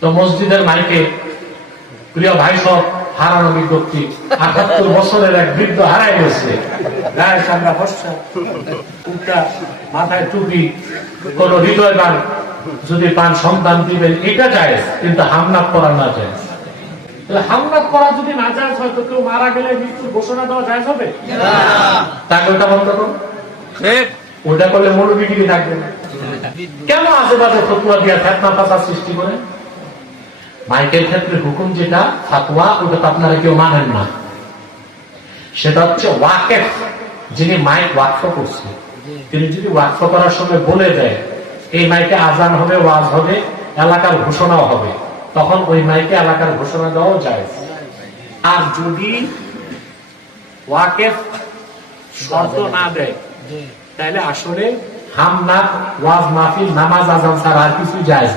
তো মসজিদের মাইকে প্রিয় ভাই সব হারানো বিজ্ঞপ্তি ৭৮ বছরের এক বৃদ্ধ হারাই গেছে, গায়ে চামড়া ফর্সা, উল্টা মাথায় টুপি, কোন হৃদয় গান যদি পান সন্তান দিবেন এটা যায়, কিন্তু হামনাত করা না যায়। হামনাত করা যদি না যায়, হয়তো কেউ মারা গেলে মৃত্যুর ঘোষণা দেওয়া যায় হবে, তাকে ওটা বন্ধ করুন। ওটা করলে মৌলবীগিরি থাকবে না। কেন আশেপাশে ফতুয়া দিয়া ফেতনা ফাসাদ সৃষ্টি করে? মাইকের ক্ষেত্রে হুকুম যেটা ফাতোয়া, ওটা তো আপনারা কেউ মানেন না। সেটা হচ্ছে ওয়াকেফ, যিনি মাইক ওয়াকফ করছে, তিনি যদি ওয়াকফ করার সময় বলে দেয় এই মাইকে আজান হবে, ওয়াজ হবে, এলাকার ঘোষণাও হবে, তখন ওই মাইকে এলাকার ঘোষণা দেওয়াও যায়। আর যদি ওয়াকেফ শর্ত না দেয়, তাহলে আসলে হামনাত, ওয়াজ মাহফিল, নামাজ, আজান ছাড়া আর কিছু যায়।